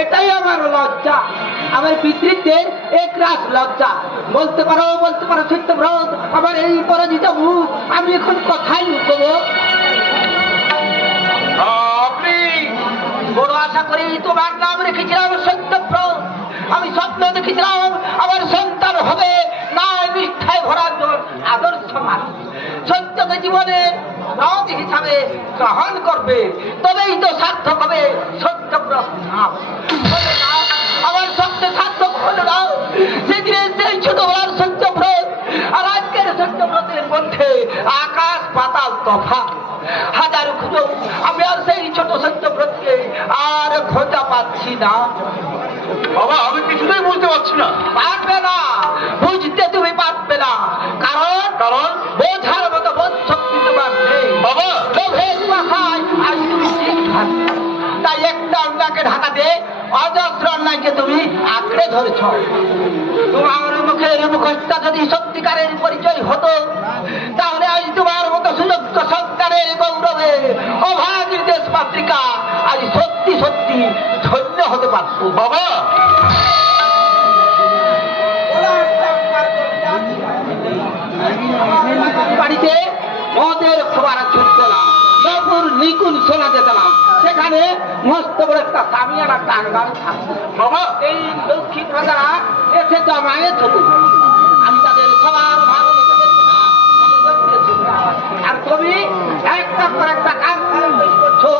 এটাই আমার লজ্জা, আমার পিতৃত্বের এক রাত লজ্জা। বলতে পারো সত্যব্রত, আমার এই পরাজিত মুখ আমি এখন কোথায় লুকবো? আপনি বড় আশা করি তোমার নাম রেখেছিলাম সত্যব্রত। আমি স্বপ্ন দেখেছিলাম আমার সন্তান হবে না নিষ্ঠায় ভরা আদর্শ মানুষ, সত্যকে জীবনের রথ হিসাবে গ্রহণ করবে, তবেই তো সার্থক হবে সত্যব্রত নাম। আমার স্বপ্নে সার্থক হলো না। সেদিনে সেই ছোটবেলার সত্যব্রত আর আজকের সত্যব্রতের মধ্যে আকাশ পাতাল তফাৎ। হাজার খুঁজো আমি আর সেই ছোট সত্যব্রতকে আর খোঁজা পাচ্ছি না। বাবা, আমি কিছুতেই বুঝতে পারছি না। পারবে না, বুঝতে তুমি পারবে না, কারণ বোঝার মতো বোধ শক্তি তোমার নেই। বাবা, লোভের মাথায় আজ তুমি শিক্ষা, তাই একটা অন্যায়কে ঢাকাতে অজস্র অন্যায়কে তুমি আঁকড়ে ধরেছ। তোমার মুখের মুখটা যদি সত্যিকারের পরিচয় হতো, তাহলে আজ তোমার মতো সুযোগ্য সন্তানের গৌরবে অভাগীর দেশ পাত্রিকা আজ সত্যি সত্যি ধন্য হতে পারত। বাবা, বাড়িতে মদের খবর ছুটত না, নপুর নিকুল শোনা যেত না, সেখানে মস্ত বড় একটা সামিয়ানা টাঙ্গাল থাকতো। বাবা, এই দক্ষিণ রাজারা এসে জমায়ে থাকতো। আমি তাদের সবার ভালো আর তুমি একটা পর একটা কারখানা তৈরি করছো,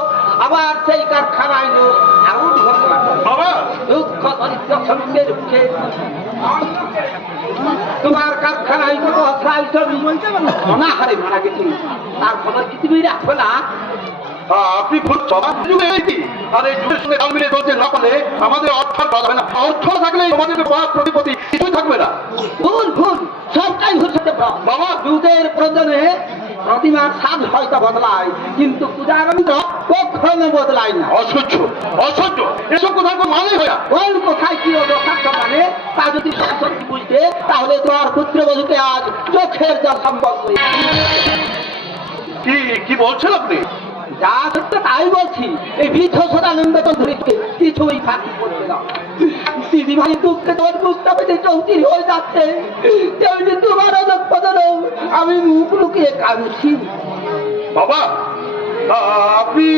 আবার সেই কারখানায় লোক আগুন ধরতে পারছো। বাবা, দুঃখ দরিদ্র শ্রমিকের মুখে তোমার কারখানায় কত অসহায় শ্রমিক অনাহারে মারা গেছে, তার খবর কি তুমি রাখো না? আপনি যুগে আর এই যুগের সঙ্গে তাল মিলিয়ে চলতে না পারলে আমাদের অর্থ বাড়বে না। অর্থ থাকলে আমাদের প্রতিপত্তি কিছুই থাকবে না। ভুল সবটাই ভুল হতে পারে। বাবা, যুগের প্রয়োজনে প্রতিমার স্বাদ হয়তো বদলায়, কিন্তু পূজাগামী তো কখনো বদলায় না। অসহ্য এসব কোথায় মানে হয়ে কোন কোথায় কি অবস্থা মানে তা যদি সত্যি বুঝতে, তাহলে তোমার পুত্রবধূকে আজ চোখের যা সম্ভব কি বলছেন আপনি? যা সত্য তাই বলছি। এই বৃদ্ধ সদানন্দ চৌধুরীকে কিছুই ফাঁকি করবে না। দিদি ভাই দুঃখে তোমার বুঝতে পেরে চৌধুরী হয়ে যাচ্ছে, তেমনি তোমার অধঃপতনও আমি মুখ লুকিয়ে কাঁদছি। বাবা, আপনি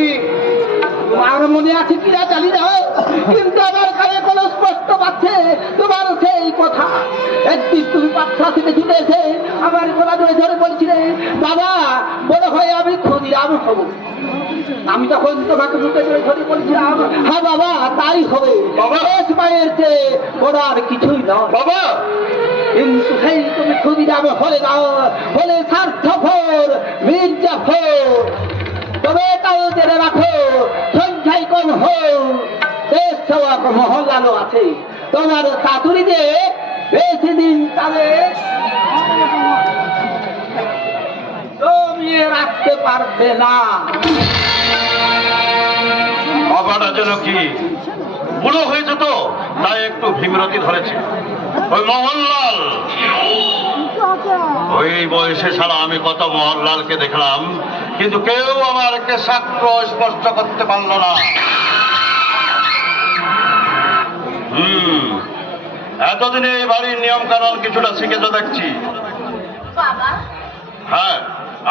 তোমার মনে আছে কিনা জানি না, কিন্তু আমার কানে কোনো স্পষ্ট পাচ্ছে তোমার সেই কথা। একদিন তুমি পাঠশালা থেকে ছুটে এসে আমার গলা ধরে ধরে বলছিলে, বাবা বড় হয়ে আমি ক্ষুদিরাম হব। আমি তখন তোমাকে মুখে ধরে ধরে বলছিলাম, হ্যাঁ বাবা তাই হবে, শেষ মায়ের চেয়ে বড় আর কিছুই নয় বাবা। কিন্তু সেই তুমি ক্ষুদিরাম হলে না, হলে স্বার্থপর মির্জাফর। তবে তাও জেনে রাখো, সংখ্যায় কম হোক দেশ সেবক মহল্লানো আছে, তোমার চাতুরিতে বেশি দিন তাহলে জমিয়ে রাখতে পারবে না। বাবাটা যেন কি বুড়ো হয়েছে তো, তাই একটু ভীমরতি ধরেছে। ওই মোহনলাল, ওই বয়সে সারা আমি কত মোহনলালকে দেখলাম, কিন্তু কেউ আমাকে সাক্ষ্য স্পষ্ট করতে পারলো না। এতদিনে এই বাড়ির নিয়ম কানুন কিছুটা শিখেছো দেখছি। হ্যাঁ,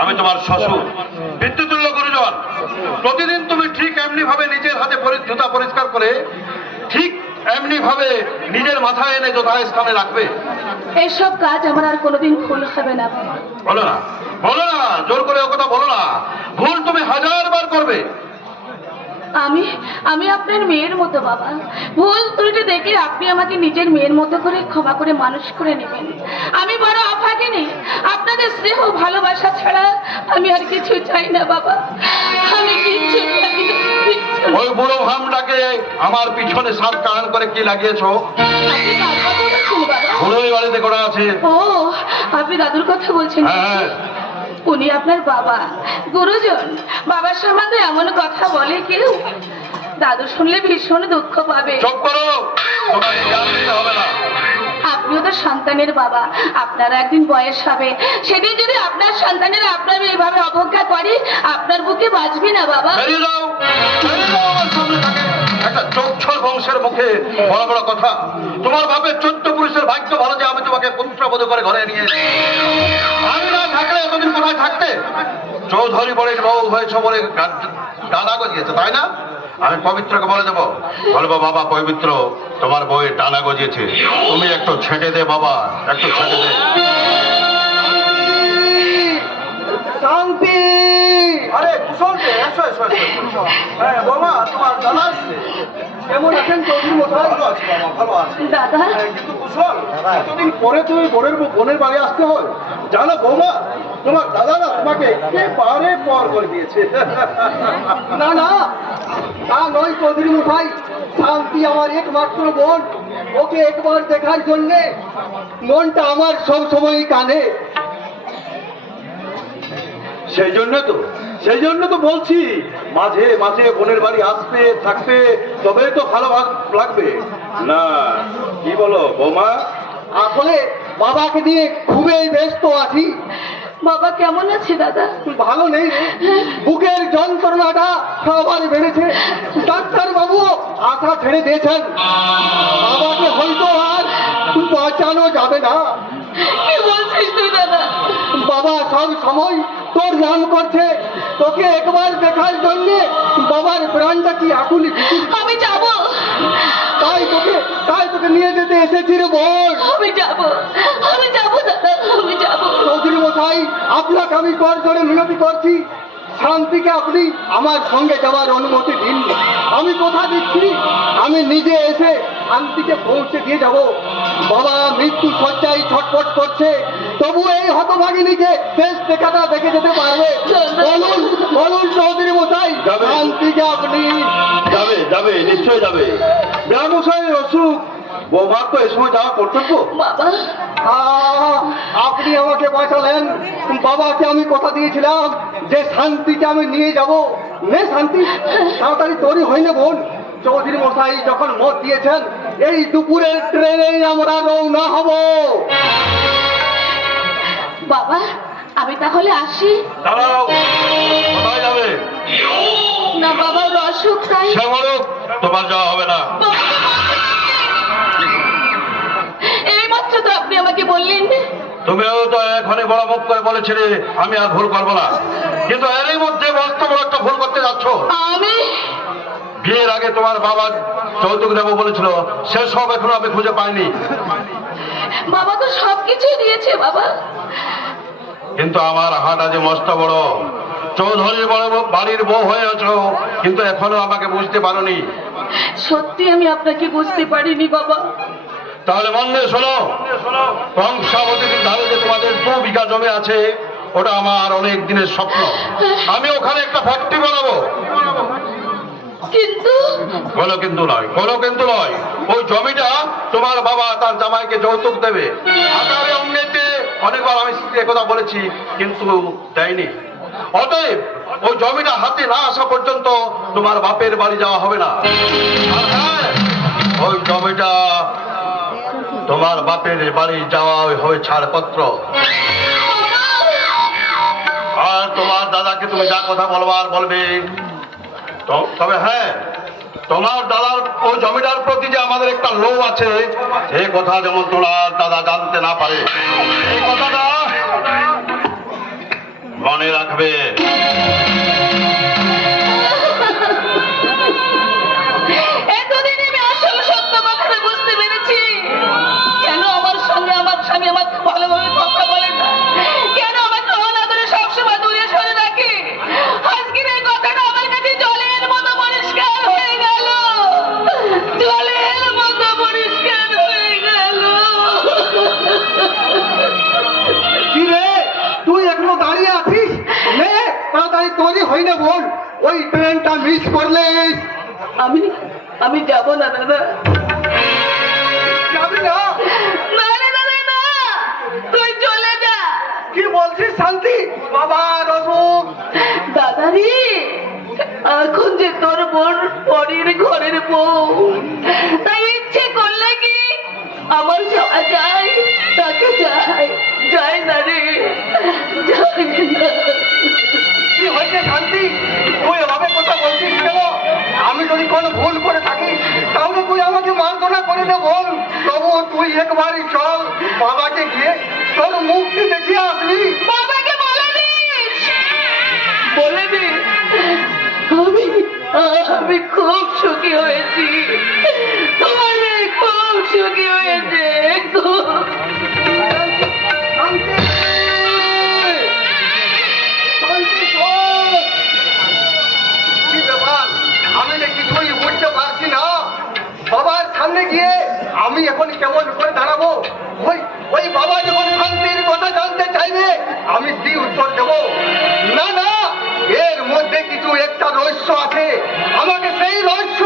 আমি তোমার শ্বশুর পিতৃতুল্য গুরুজন। প্রতিদিন তুমি ঠিক এমনি ভাবে নিজের হাতে জুতা পরিষ্কার করে ঠিক এমনি ভাবে নিজের মাথায় এনে যথাস্থানে রাখবে। এইসব কাজ আমার আর কোনোদিন ভুল হবে না। বলো না, জোর করে ও কথা বলো না। ভুল তুমি 1000 বার করবে। আমি আপনার মেয়ের মতো বাবা। ভুল ত্রুটি দেখে আপনি আমাকে নিজের মেয়ের মতো করে ক্ষমা করে মানুষ করে নেবেন। আমি বড় অভাগিনী, আপনাদের স্নেহ ভালোবাসা ছাড়া আমি আর কিছু চাই না বাবা। আমি কিচ্ছু চাই না। ওই বুড়ো ভামটাকে আমার পিছনে সাত কারণ করে কি লাগিয়েছো? আপনি কার কথা বলছেন বাবা? বুড়োই বাড়িতে করা আছে। ও, আপনি দাদুর কথা বলছেন? হ্যাঁ, উনি আপনার বাবা, গুরুজন। বাবার সম্বন্ধে এমন কথা বলে কেউ? দাদু শুনলে ভীষণ দুঃখ পাবে। চুপ করো, তোমাকে জ্ঞান দিতে হবে না। আপনিও তো সন্তানের বাবা, আপনার একদিন বয়স হবে, সেদিন যদি আপনার সন্তানের আপনার এইভাবে অবজ্ঞা করে, আপনার বুকে বাঁচবে না বাবা। বেরিয়ে যাও আমার সামনে থাকে। একটা চোখ মুখে বড় বড় কথা। তোমার বাপের 14 পুরুষের ভাগ্য ভালো যে আমি তোমাকে পুত্রবধ করে ঘরে নিয়ে এসেছি। আমি না থাকলে এতদিন কোথায় থাকতে? চৌধুরী বড়ের বউ হয়েছে বলে ডানা গজিয়েছে, তাই না? আমি পবিত্রকে বলে দেবো, বলবো বাবা পবিত্র তোমার বউয়ের ডানা গজিয়েছে, তুমি একটু ছেঁটে দে বাবা, একটু ছেঁটে দে। শান্তি। আরে কুশল যে, এসো এসো এসো এসো। হ্যাঁ বৌমা, তোমার দাদা আসছে। কেমন আছেন চৌধুরী মশাই? ভালো আছি বাবা, ভালো আছি। দাদা কিন্তু কুশল, এতদিন পরে তুমি বোনের বাড়ি আসতে হয়। জানো বৌমা, তোমার দাদা না তোমাকে একেবারে পর করে দিয়েছে। না না, তা নয় চৌধুরী মশাই, শান্তি আমার একমাত্র বোন। ওকে একবার দেখার জন্যে মনটা আমার সব সময় কানে। সেই জন্য তো বলছি, মাঝে মাঝে বোনের বাড়ি আসবে থাকবে, তবেই তো ভালো লাগবে না। কি বলো বৌমা? আসলে বাবাকে দিয়ে খুবই ব্যস্ত আছি। বাবা কেমন আছে দাদা? ভালো নেই রে, বুকের যন্ত্রণাটা সবার বেড়েছে। ডাক্তার বাবু আশা ছেড়ে দিয়েছেন, বাবাকে হয়তো আর বাঁচানো যাবে না। কি বলছিস তুই দাদা? বাবা সব সময় তোর নাম করছে, তোকে একবার দেখার জন্য বাবার প্রাণটা কি আকুলি বিকুলি। আমি যাব, তাই তোকে নিয়ে যেতে এসেছি রে বোন। আমি যাব দাদা, আমি যাব। চৌধুরী মশাই, আপনাকে আমি কর জোরে মিনতি করছি, শান্তিকে আপনি আমার সঙ্গে যাওয়ার অনুমতি দিন। আমি কথা দিচ্ছি, আমি নিজে এসে শান্তিকে পৌঁছে দিয়ে যাব। বাবা মৃত্যু শয্যায় ছটফট করছে, তবু এই হতভাগিনীকে শেষ দেখাটা দেখে যেতে পারবে। বলুন বলুন চৌধুরী মশাই, যাবে। শান্তিকে আপনি যাবে যাবে, নিশ্চয় যাবে। ব্যবসায়ের অসুখ, বৌমার তো এ সময় যাওয়া কর্তব্য। বাবা আপনি আমাকে বাঁচালেন। বাবাকে আমি কথা দিয়েছিলাম যে শান্তিকে আমি নিয়ে যাব। নে শান্তি, তাড়াতাড়ি তৈরি হই না বোন। চৌধুরী মশাই যখন মত দিয়েছেন, এই দুপুরের ট্রেনে আমরা রওনা হব। বাবা আমি তাহলে আসি। দাঁড়াও, কোথায় যাবে? না বাবার অসুখ তাই। সে বলো তোমার যাওয়া হবে না। এই মাত্র তো আপনি আমাকে বললেন তুমিও তো এখনই বড় মুখ করে বলেছিলে আমি আর ভুল করবো না, কিন্তু এরই মধ্যে মস্ত বড় একটা ভুল করতে যাচ্ছ। আমি বিয়ের আগে তোমার বাবা যৌতুক দেবো বলেছিল, সেসব এখনো আমি খুঁজে পাইনি। বাবা তো সবকিছুই দিয়েছে বাবা। কিন্তু আমার হাট যে মস্ত বড়, চৌধুরীর বড় বাড়ির বউ হয়ে আছো, কিন্তু এখনো আমাকে বুঝতে পারোনি। সত্যি আমি আপনাকে বুঝতে পারিনি বাবা। তাহলে মন দিয়ে শোনো, কংসাবতীর ধারে যে তোমাদের 2 বিঘা জমি আছে, ওটা আমার অনেক দিনের স্বপ্ন। আমি ওখানে একটা ফ্যাক্টরি বানাবো। কিন্তু কোনো কিন্তু নয়, ওই জমিটা তোমার বাবা তার জামাইকে যৌতুক দেবে। আকারে অঙ্গেতে অনেকবার আমি একথা বলেছি, কিন্তু দেয়নি। অতএব ওই জমিটা হাতে না আসা পর্যন্ত তোমার বাপের বাড়ি যাওয়া হবে না। আর হ্যাঁ, ওই জমিটা তোমার বাপের বাড়ি যাওয়া হবে ছাড়পত্র। আর তোমার দাদাকে তুমি যা কথা বলবার বলবে। তবে হ্যাঁ, তোমার দাদার ওই জমিটার প্রতি যে আমাদের একটা লোভ আছে, এই কথা যেমন তোমার দাদা জানতে না পারে, এই কথাটা মনে রাখবে। এতদিন আমি আসল সত্য কথাটা বুঝতে পেরেছি। কেন আমার সঙ্গে আমার স্বামী আমার ভালোভাবে কথা বলে না, কেন আমাকে অনাদরে সবসময় দূরে সরে রাখে। আজকের এই কথাটা আমার কাছে জলের মতো পরিষ্কার হয়ে গেল, জলের মতো পরিষ্কার হয়ে গেল। কি রে, তুই এখনো দাঁড়িয়ে আছিস? নে তাড়াতাড়ি তৈরি হই না বোন, ওই ট্রেনটা মিস করলে। আমি যাব না দাদা। যাবি না? না রে দাদা না, তুই চলে যা। কি বলছিস শান্তি? বাবার অসুখ। দাদা রে, এখন যে তোর বোন পরের ঘরের বউ, তাই ইচ্ছে করলে কি আমার যাওয়া যায়? তাকে যায় না রে, যায় না। কি হয়েছে শান্তি? তুই এভাবে কথা বলছিস কেন? আমি যদি কোনো ভুল করে থাকি তাহলে তুই আমাকে রে বোন, তবু তুই একবারই চল, বাবাকে গিয়ে তোর মুক্তি দেখিয়ে আসবি। বাবাকে বলে দিস, বলে দিস আমি আমি খুব সুখী হয়েছি, তোমার মেয়ে খুব সুখী হয়েছে, খুব। শান্তি! শান্তি কর! কি ব্যাপার? আমি যে কিছুই বুঝতে পারছি না। বাবার সামনে গিয়ে আমি এখন কেমন করে দাঁড়াবো? ওই ওই বাবা যখন শান্তির কথা জানতে চাইবে, আমি কি উত্তর দেব? না না, এর মধ্যে কিছু একটা রহস্য আছে। আমাকে সেই রহস্য